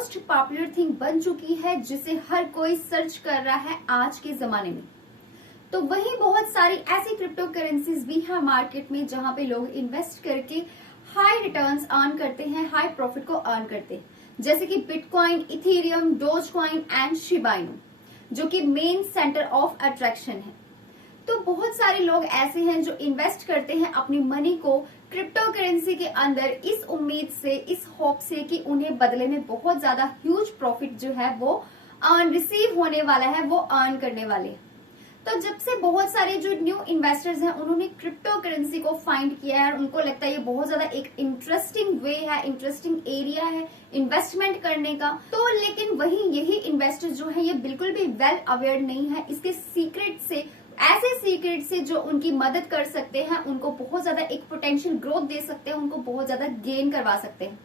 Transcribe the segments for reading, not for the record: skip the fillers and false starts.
Most popular thing बन चुकी है जिसे हर कोई सर्च कर रहा है आज के जमाने में। तो वही बहुत सारी ऐसी क्रिप्टो करेंसीज भी है मार्केट में जहां पे लोग इन्वेस्ट करके हाई रिटर्न्स अर्न करते हैं, हाई प्रॉफिट को अर्न करते हैं, जैसे कि bitcoin, Ethereum, Dogecoin and Shiba Inu, जो कि मेन सेंटर ऑफ अट्रैक्शन है। तो बहुत सारे लोग ऐसे हैं जो इन्वेस्ट करते हैं अपनी मनी को क्रिप्टो करेंसी के अंदर इस उम्मीद से, इस होप से कि उन्हें बदले में बहुत ज्यादा ह्यूज प्रॉफिट जो है वो रिसीव होने वाला है, वो अर्न करने वाले हैं। तो जब से बहुत सारे जो न्यू इन्वेस्टर्स हैं उन्होंने क्रिप्टो करेंसी को फाइंड किया है और उनको लगता है ये बहुत ज्यादा एक इंटरेस्टिंग वे है, इंटरेस्टिंग एरिया है इन्वेस्टमेंट करने का। तो लेकिन वही यही इन्वेस्टर्स जो है ये बिल्कुल भी वेल अवेयर नहीं है इसके सीक्रेट से, ऐसे सीक्रेट से जो उनकी मदद कर सकते हैं, उनको बहुत ज्यादा एक पोटेंशियल ग्रोथ दे सकते हैं, उनको बहुत ज्यादा गेन करवा सकते हैं।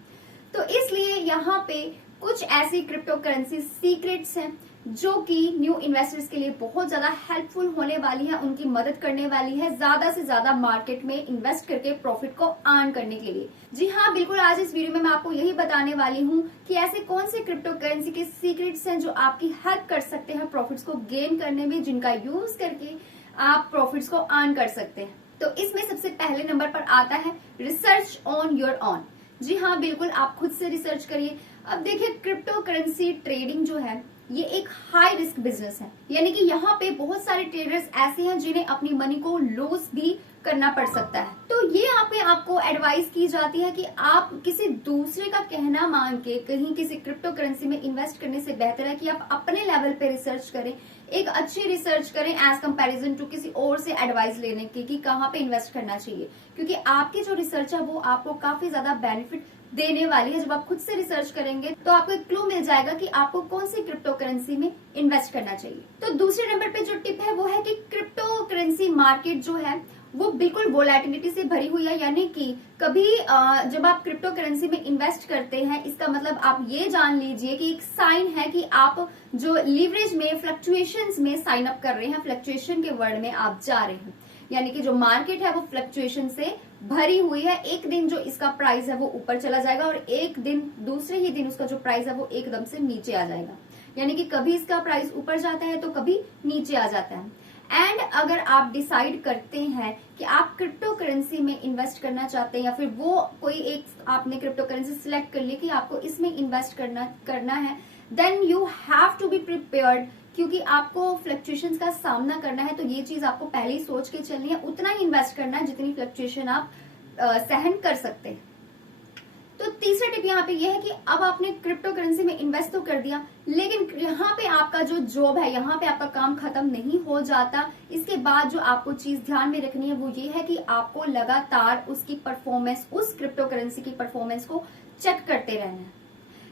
तो इसलिए यहाँ पे कुछ ऐसी क्रिप्टो करेंसी सीक्रेट्स हैं जो कि न्यू इन्वेस्टर्स के लिए बहुत ज्यादा हेल्पफुल होने वाली है, उनकी मदद करने वाली है ज्यादा से ज्यादा मार्केट में इन्वेस्ट करके प्रॉफिट को अर्न करने के लिए। जी हाँ, बिल्कुल, आज इस वीडियो में मैं आपको यही बताने वाली हूँ कि ऐसे कौन से क्रिप्टो करेंसी के सीक्रेट्स हैं जो आपकी हेल्प कर सकते हैं प्रॉफिट्स को गेन करने में, जिनका यूज करके आप प्रॉफिट्स को अर्न कर सकते हैं। तो इसमें सबसे पहले नंबर पर आता है रिसर्च ऑन योर ओन। जी हाँ, बिल्कुल, आप खुद से रिसर्च करिए। अब देखिए, क्रिप्टो करेंसी ट्रेडिंग जो है ये एक हाई रिस्क बिजनेस है, यानी कि यहाँ पे बहुत सारे ट्रेडर्स ऐसे हैं जिन्हें अपनी मनी को लूज भी करना पड़ सकता है। तो ये यहाँ पे आपको एडवाइस की जाती है कि आप किसी दूसरे का कहना मान के कहीं किसी क्रिप्टो करेंसी में इन्वेस्ट करने से बेहतर है कि आप अपने लेवल पे रिसर्च करें, एक अच्छी रिसर्च करें एज कंपैरिजन टू किसी और से एडवाइस लेने की कि कहाँ पे इन्वेस्ट करना चाहिए, क्योंकि आपकी जो रिसर्च है वो आपको काफी ज्यादा बेनिफिट देने वाली है। जब आप खुद से रिसर्च करेंगे तो आपको एक क्लू मिल जाएगा कि आपको कौन सी क्रिप्टो करेंसी में इन्वेस्ट करना चाहिए। तो दूसरे नंबर पे जो टिप है वो है कि क्रिप्टो करेंसी मार्केट जो है वो बिल्कुल वोलेटिलिटी से भरी हुई है, यानी कि कभी जब आप क्रिप्टो करेंसी में इन्वेस्ट करते हैं इसका मतलब आप ये जान लीजिए कि एक साइन है कि आप जो लीवरेज में, फ्लक्चुएशंस में साइन अप कर रहे हैं, फ्लक्चुएशन के वर्ल्ड में आप जा रहे हैं, यानी कि जो मार्केट है वो फ्लक्चुएशन से भरी हुई है। एक दिन जो इसका प्राइस है वो ऊपर चला जाएगा और एक दिन, दूसरे ही दिन उसका जो प्राइस है वो एकदम से नीचे आ जाएगा, यानी कि कभी इसका प्राइस ऊपर जाता है तो कभी नीचे आ जाता है। एंड अगर आप डिसाइड करते हैं कि आप क्रिप्टो करेंसी में इन्वेस्ट करना चाहते हैं या फिर वो कोई एक आपने क्रिप्टो करेंसी सिलेक्ट कर ली कि आपको इसमें इन्वेस्ट करना है, then you have to be prepared, क्योंकि आपको फ्लक्चुएशंस का सामना करना है। तो ये चीज आपको पहले ही सोच के चलनी है, उतना ही इन्वेस्ट करना है जितनी फ्लक्चुएशन आप सहन कर सकते हैं। तो तीसरा टिप यहाँ पे ये है कि अब आपने क्रिप्टो करेंसी में इन्वेस्ट तो कर दिया, लेकिन यहाँ पे आपका जो जॉब है, यहाँ पे आपका काम खत्म नहीं हो जाता। इसके बाद जो आपको चीज ध्यान में रखनी है वो ये है कि आपको लगातार उसकी परफॉर्मेंस, उस क्रिप्टो करेंसी की परफॉर्मेंस को चेक करते रहना है।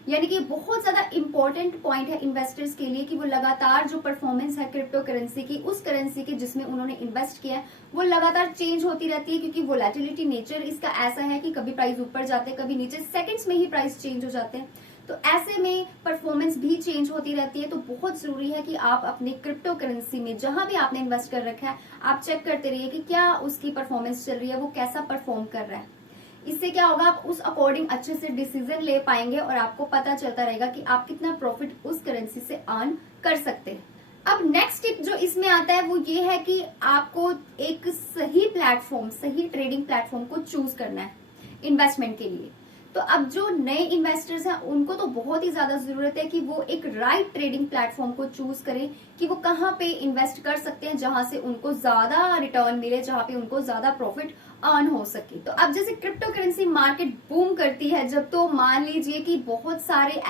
यानी कि बहुत ज्यादा इंपॉर्टेंट पॉइंट है इन्वेस्टर्स के लिए कि वो लगातार जो परफॉर्मेंस है क्रिप्टो करेंसी की, उस करेंसी की जिसमें उन्होंने इन्वेस्ट किया है, वो लगातार चेंज होती रहती है, क्योंकि वोलेटिलिटी नेचर इसका ऐसा है कि कभी प्राइस ऊपर जाते हैं, कभी नीचे, सेकंड्स में ही प्राइस चेंज हो जाते हैं। तो ऐसे में परफॉर्मेंस भी चेंज होती रहती है। तो बहुत जरूरी है कि आप अपने क्रिप्टो करेंसी में जहां भी आपने इन्वेस्ट कर रखा है, आप चेक करते रहिए कि क्या उसकी परफॉर्मेंस चल रही है, वो कैसा परफॉर्म कर रहा है। इससे क्या होगा, आप उस अकॉर्डिंग अच्छे से डिसीजन ले पाएंगे और आपको पता चलता रहेगा कि आप कितना प्रॉफिट उस करेंसी से अर्न कर सकते हैं। अब नेक्स्ट टिप जो इसमें आता है वो ये है कि आपको एक सही प्लेटफॉर्म, सही ट्रेडिंग प्लेटफॉर्म को चूज करना है इन्वेस्टमेंट के लिए। तो अब जो नए इन्वेस्टर्स हैं उनको तो बहुत ही ज्यादा जरूरत है कि वो एक राइट ट्रेडिंग प्लेटफॉर्म को चूज करें कि वो कहाँ पे इन्वेस्ट कर सकते हैं जहां से उनको ज्यादा रिटर्न मिले, जहां पे उनको ज्यादा प्रॉफिट अर्न हो सके। तो अब जैसे क्रिप्टो करेंसी मार्केट बूम करती है जब, तो मान लीजिए कि बहुत सारे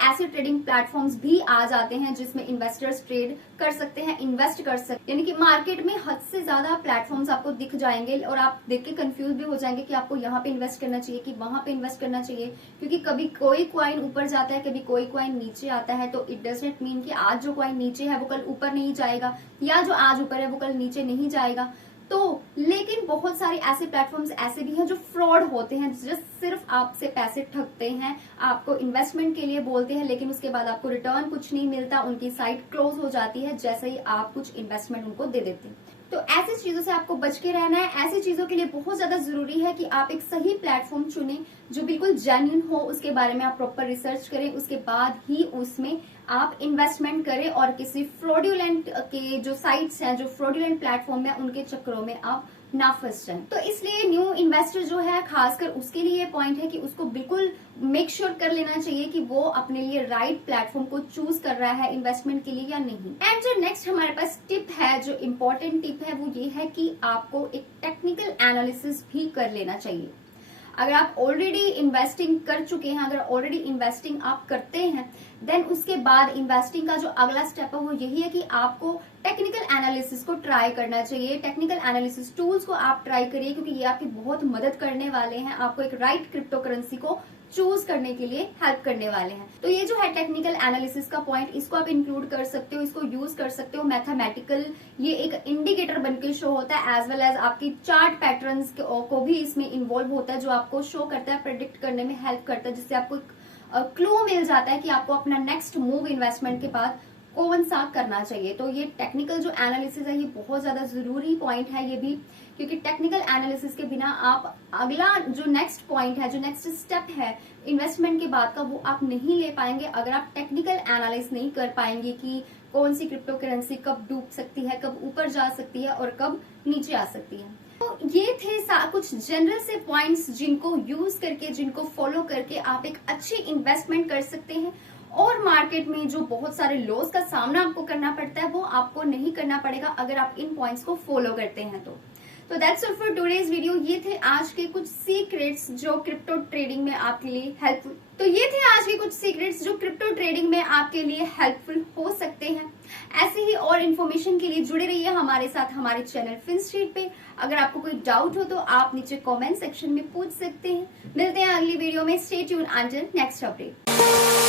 ऐसे ट्रेडिंग प्लेटफॉर्म्स भी आ जाते हैं जिसमें इन्वेस्टर्स ट्रेड कर सकते हैं, इन्वेस्ट कर सकते हैं। यानी कि मार्केट में हद से ज्यादा प्लेटफॉर्म्स आपको दिख जाएंगे और आप देख के कंफ्यूज भी हो जाएंगे कि आपको यहाँ पे इन्वेस्ट करना चाहिए कि वहां पे इन्वेस्ट करना चाहिए, क्योंकि कभी कोई कॉइन ऊपर जाता है, कभी कोई कॉइन नीचे आता है। तो इट डज नॉट मीन कि आज जो कॉइन नीचे है वो कल ऊपर नहीं जाएगा, या जो आज ऊपर है वो कल नीचे नहीं जाएगा। तो लेकिन बहुत सारे ऐसे प्लेटफॉर्म्स ऐसे भी हैं जो फ्रॉड होते हैं, जो सिर्फ आपसे पैसे ठगते हैं, आपको इन्वेस्टमेंट के लिए बोलते हैं, लेकिन उसके बाद आपको रिटर्न कुछ नहीं मिलता, उनकी साइट क्लोज हो जाती है जैसे ही आप कुछ इन्वेस्टमेंट उनको दे देते हैं। तो ऐसी चीजों से आपको बच के रहना है। ऐसी चीजों के लिए बहुत ज्यादा जरूरी है कि आप एक सही प्लेटफॉर्म चुनें जो बिल्कुल जेन्युइन हो, उसके बारे में आप प्रॉपर रिसर्च करें, उसके बाद ही उसमें आप इन्वेस्टमेंट करें और किसी फ्रॉडुलेंट के जो साइट्स हैं, जो फ्रॉडुलेंट प्लेटफॉर्म है, उनके चक्करों में आप ना फंस जाएं। तो इसलिए न्यू इन्वेस्टर जो है खासकर उसके लिए पॉइंट है कि उसको बिल्कुल मेक श्योर कर लेना चाहिए कि वो अपने लिए राइट प्लेटफॉर्म को चूज कर रहा है इन्वेस्टमेंट के लिए या नहीं। एंड जो नेक्स्ट हमारे पास टिप है, जो इम्पोर्टेंट टिप है, वो ये है कि आपको एक टेक्निकल एनालिसिस भी कर लेना चाहिए। अगर आप ऑलरेडी इन्वेस्टिंग कर चुके हैं, अगर ऑलरेडी इन्वेस्टिंग आप करते हैं, देन उसके बाद इन्वेस्टिंग का जो अगला स्टेप है वो यही है कि आपको टेक्निकल एनालिसिस को ट्राई करना चाहिए। टेक्निकल एनालिसिस टूल्स को आप ट्राई करिए क्योंकि ये आपकी बहुत मदद करने वाले हैं, आपको एक राइट क्रिप्टो करेंसी को चूज करने के लिए हेल्प करने वाले हैं। तो ये जो है टेक्निकल एनालिसिस का पॉइंट, इसको आप इंक्लूड कर सकते हो, इसको यूज कर सकते हो। मैथमेटिकल ये एक इंडिकेटर बनकर शो होता है, एज वेल एज आपकी चार्ट पैटर्न्स को भी इसमें इन्वॉल्व होता है, जो आपको शो करता है, प्रेडिक्ट करने में हेल्प करता है, जिससे आपको क्लू मिल जाता है कि आपको अपना नेक्स्ट मूव इन्वेस्टमेंट के बाद कौन सा करना चाहिए। तो ये टेक्निकल जो एनालिसिस है ये बहुत ज्यादा जरूरी पॉइंट है ये भी, क्योंकि टेक्निकल एनालिसिस के बिना आप अगला जो नेक्स्ट पॉइंट है, जो नेक्स्ट स्टेप है इन्वेस्टमेंट के बाद का, वो आप नहीं ले पाएंगे अगर आप टेक्निकल एनालिसिस नहीं कर पाएंगे कि कौन सी क्रिप्टो करेंसी कब डूब सकती है, कब ऊपर जा सकती है और कब नीचे आ सकती है। तो ये थे कुछ जनरल से पॉइंट्स जिनको यूज करके, जिनको फॉलो करके आप एक अच्छी इन्वेस्टमेंट कर सकते हैं और मार्केट में जो बहुत सारे लॉस का सामना आपको करना पड़ता है वो आपको नहीं करना पड़ेगा अगर आप इन पॉइंट्स को फॉलो करते हैं। तो that's all for today's video. ये थे आज के कुछ सीक्रेट्स जो क्रिप्टो ट्रेडिंग में आपके लिए हेल्पफुल। तो ये थे आज के कुछ सीक्रेट्स जो क्रिप्टो ट्रेडिंग में आपके लिए हेल्पफुल हो सकते हैं। ऐसे ही और इन्फॉर्मेशन के लिए जुड़े रहिए हमारे साथ हमारे चैनल फिनस्ट्रीट पे। अगर आपको कोई डाउट हो तो आप नीचे कमेंट सेक्शन में पूछ सकते हैं। मिलते हैं अगली वीडियो में। Stay tune until next update.